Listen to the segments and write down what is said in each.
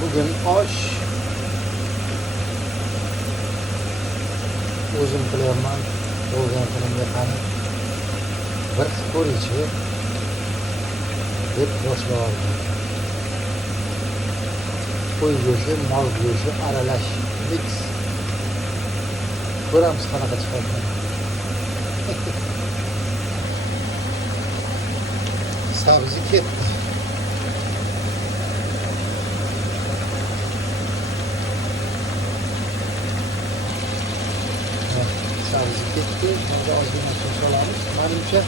Bugün osh o'zim qilyapman. Bo'lgan kunimga qani bir ko'richi deb boshlayapman. Qo'y go'shti, mol go'shti aralash mix. Ko'ramiz qanaqa chiqadi. Sabzi ketdi. Sabzi ketdi. Hozir ozgina suv solamiz. Menimcha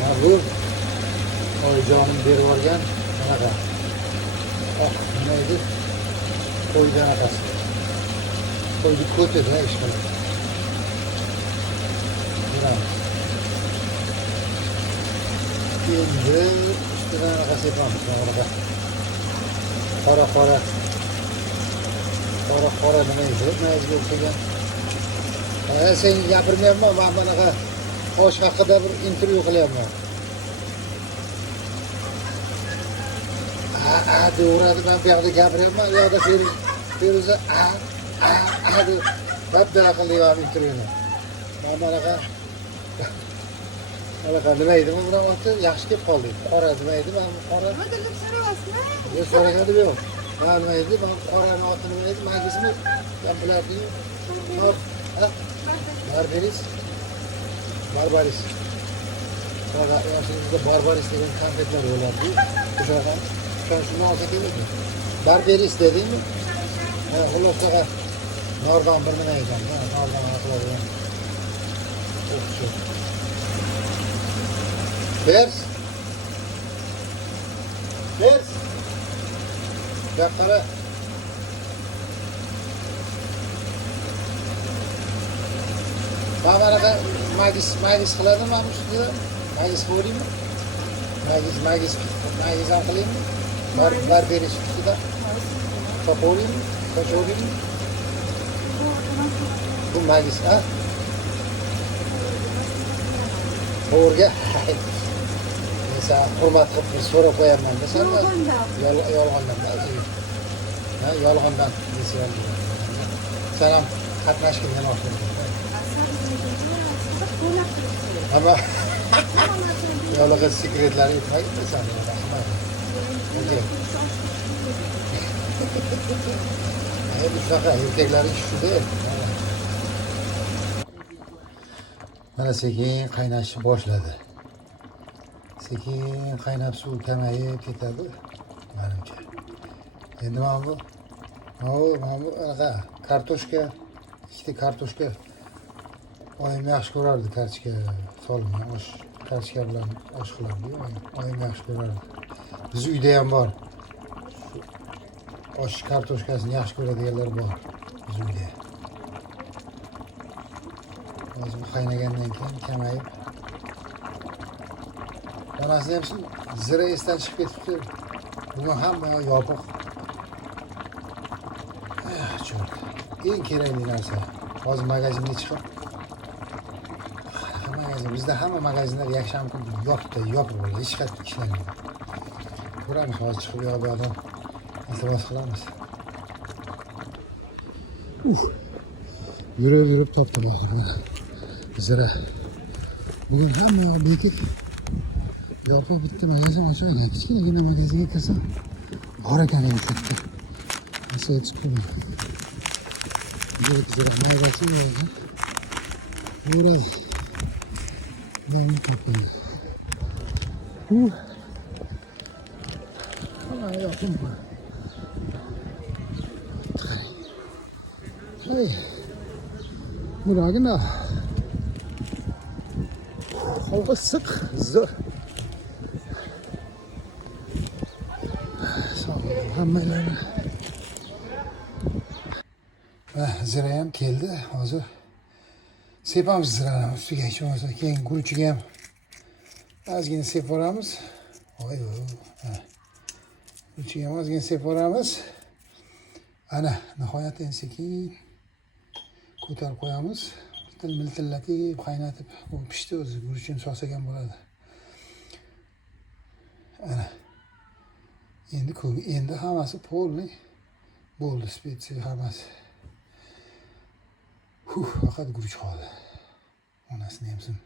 mana bu oyijonim berib yuborgan qanaqa nima edi? Qo'ydan atasi. Qo'yni ko'tida ish qiladi. Endi ustidan sepamiz. Qora nima edi? Mayizga o'xshagan. Sen gapirmayapman, men bunaqa osh haqida bir intervyu qilyapman. Devoradi, men bu yoqda gapiryapman, u yoqda Feruza deb dabdala qilyapman intervyuni. Men bunaqa nima edi? Bu bilan oti yaxshi kelib qoldi. Qora nima edi? Men qora nima deb so'rayapsizmi? Yo'q, so'raganim yo'q. Men nima edi? Men qorani oti nima edi? Magismi? Gapilardi-yu. Barbaris. Mana yoshingizda barbaris degan konfetlar bo'lardi. O'shaqa shuni olsa kerakmi? Barbaris dedingmi? Ha, xulosaga nordon bir nima ekan, nordon qiladigan. O'xsho. Bers. Gapara. Ba'zanada magis qiladimi mana shunda? Magis qo'yaymi? Magis ham qilaymi? Bar berish ustida. Qo'yaymi? Bu magis, ha? O'rga. Nesa, hurmat qilib so'rab qo'yaman desam, yolg'ondan. Ha, yolg'ondan desam. Sen ham qatnashgin o'xshaydi. Ama yolg'a sekretlarni aytmaydi sen. Rahmat. Endi shunaqa erkaklarning shuda. Mana sekin qaynashni boshladi. Sekin qaynab suv kamayib ketadi menimcha. Endi mana bu kartoshka, ikkita kartoshka oyim yaxshi ko'rardi, kartoshka solgan osh, kartoshka bilan osh qilardi. Oyim yaxshi ko'rardi. Biz uyda ham bor. Osh kartoshkasini yaxshi ko'radiganlar bor biz uyda. Hozir qaynagandan keyin kamayib. Onasi ham zira esdan chiqib ketibdi. Bugun hamma yopiq. Eng kerakli narsa. Hozir magazinga chiqib bizda hamma magazinlar yakshanba kuni yopiq bo'ladi, hech qayerda ishlamaydi. Ko'ramiz, hozir chiqib yo'q odam iltimos qilamiz. Yurib topdim hozir. Zira bugun hamma yoq bekit. Yopiq bitta magazin ochilgan. Kichkina magazinga kirsam bor ekan endi katta. Nasıl chiqib zira magazin yo'q. Buraya ben kapıyım. Ama yokum bu. Hey. Buraya ne? Hava sık, zor. Sağ olun, hammalarına. Zirayam keldi, hozir. Sepamiz zirani ustiga hech bo'lmasa keyin guruchiga ham ozgina sepib yuboramiz. Guruchiga ham ozgina sepib yuboramiz. Ana nihoyat endi sekin ko'tarib qo'yamiz. Miltillatib, qaynatib, u pishdi o'zi. Guruchini solsak ham bo'ladi. Ana Endi hammasi polniy bo'ldi, spetsiya hammasi. Faqat guruch qoldi. Onasini yemsin.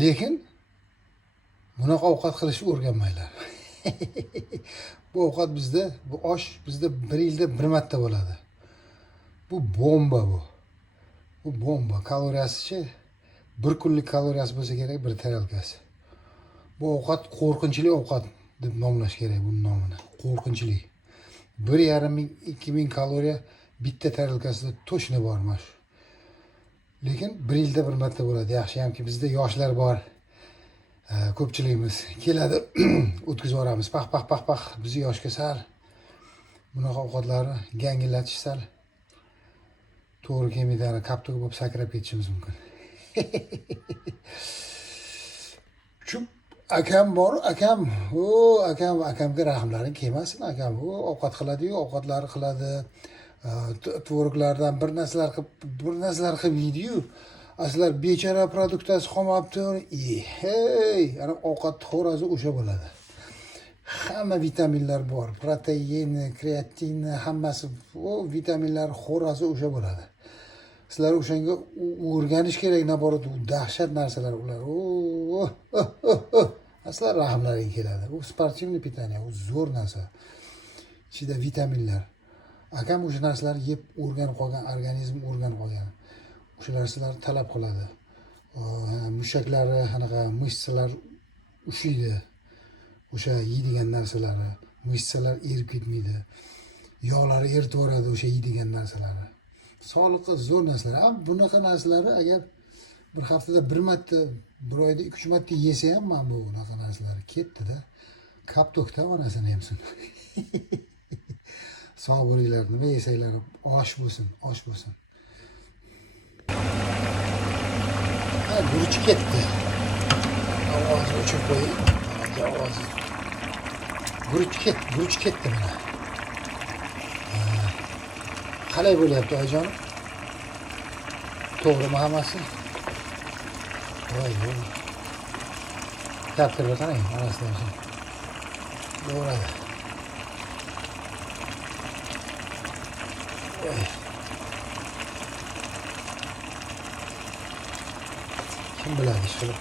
Lekin bunaqa ovqat qilishni o'rganmanglar. Bu ovqat bizda, bu osh bizda 1 yilda 1 marta bo'ladi. Bu bomba bu. Bu bomba. Kaloriyasi-chi 1 kunlik kaloriyasi bo'lsa kerak 1 tarelkasi. Bu ovqat qo'rqinchli ovqat deb nomlash kerak bu nomini. Qo'rqinchli. 1,5-2,000 kaloriya bitta tarelkasida to'shna bor mash. Lekin 1 yilda 1 marta bo'ladi. Yaxshiyamki bizda yoshlar bor. Ko'pchiligimiz keladi, o'tkazib yuboramiz. Pax. Bizni yoshga sal bunaqa ovqatlarni gangillatish sal to'g'ri kelmaydi. Kaptuk bo'lib sakrab ketishimiz mumkin. Chup akam bor, akamga rahmlaring kelmasin. Akam ovqat qiladi-yu, ovqatlari qiladi. Tvoroglardan bir narsalar qilib yeydi-yu. Aslar bechara produktasi qolmabdi. Hey, ana ovqat xo'rozi o'sha bo'ladi. Hamma vitaminlar bor, protein, kreatin, hammasi, vitaminlar xo'rozi o'sha bo'ladi. Sizlar o'shanga o'rganish kerak, naborat, u dahshat narsalar ular. Aslar rahmlaring keladi. U sportivniy pitaniya, u zo'r narsa. Ichida vitaminlar. Akam o'sha narsalarni yeb o'rganib qolgan, organizm o'rganib qolgan. O'sha narsalar talab qiladi. Mushaklari, qanaqa mышцалар ushiydi. O'sha yeydigan narsalari, mышцалар erib ketmaydi. Yog'lari eritib yuboradi o'sha yeydigan narsalari. Sog'liqqa zo'r narsalar. Bunaqa narsalarni agar bir haftada 1 marta, bir oyda 2-3 marta yesa ham men bu bunaqa narsalar ketdi-da. Kaptokda onasini yemsin. Sog' bo'linglar, nima yesanglar, osh bo'lsin. Guruch ketdi. Ovozni o'chirib qo'ying. Ovozi. Guruch ketdi mana. Qalay bo'lyapti oyijonim? To'g'rimi hammasi? Voy. Gapirib qarang, orasidan. To'g'radi. Voy. Kim biladi ish qilib?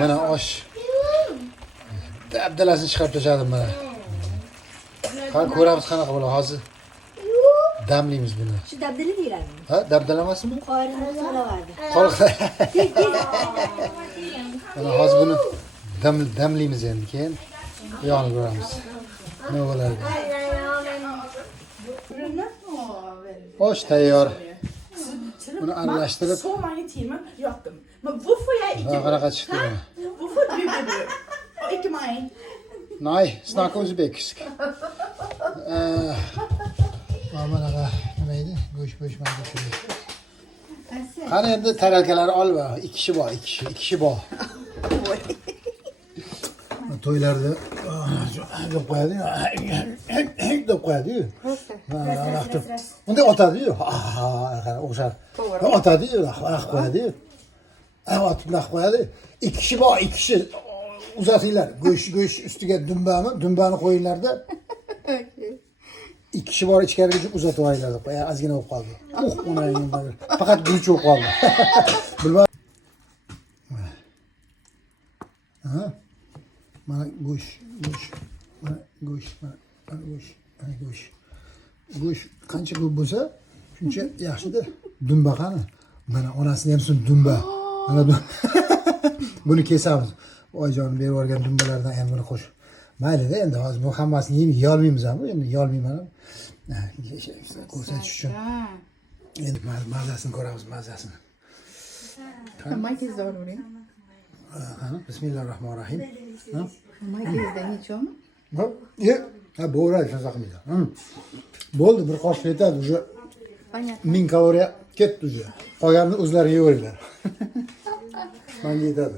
Mana osh. Dabdalasini chiqarib tashladim mana. Qani ko'ramiz qanaqa bo'ladi hozir. Damlaymiz buni. Shu dabdala deyiladi. Ha, dabdala emasmi? Qorinni so'ravardi. Mana hozir buni damlaymiz endi, keyin yog'ini ko'ramiz. Nima bo'ladi? Osh tayyor. Buni aralashtirib. Sommar i timmen, Jakob. Men hvorfor jeg ikke... Qanaqa chiqdi buni? Hvorfor du? Og ikke mig. Nay, snakka o'zbeksk. Manaqa nima edi? Go'sht mana shunday. Qani endi taralkalarni olib, 2 kishi bor, 2 kishi bor. To'ylarda deb qo'yadi-yu, deb qo'yadi-yu. Unday otadi-yu. O'xshar. Otadi-yu, qo'yadi-yu. Otib qo'yadi. 2 kishi bor, 2 kishi uzatinglar. Go'sht ustiga dumbani qo'yinglarda. 2 kishi bor, ichkarigacha uzatib olinglar deb. Ozgina bo'lib qoldi. Faqat guruch bo'lib qoldi. Bilmadim. Mana go'sht. Go'sht qancha ko'p bo'lsa, shuncha yaxshi-da. Dumba qani? Mana onasini ham dumba. Mana buni kesamiz. Oyijon berib yuborgan dumbalardan ham buni qo'sh. Mayli-da, endi hozir bu hammasini yeyolmaymiz ham, endi yeyolmayman ham. Ko'rsatish uchun. Endi mazasini ko'ramiz, mazasini. Makizda olavering. Bismillahirrohmanirrohim. Makizda nechami? Ha, bo'ladi, shunday qilmaydi. Bo'ldi, bir qoshiq yetadi, уже Понятно. 1000 kaloriya ketdi уже. Qolganini o'zlari yeyaveringlar. Menga yetadi.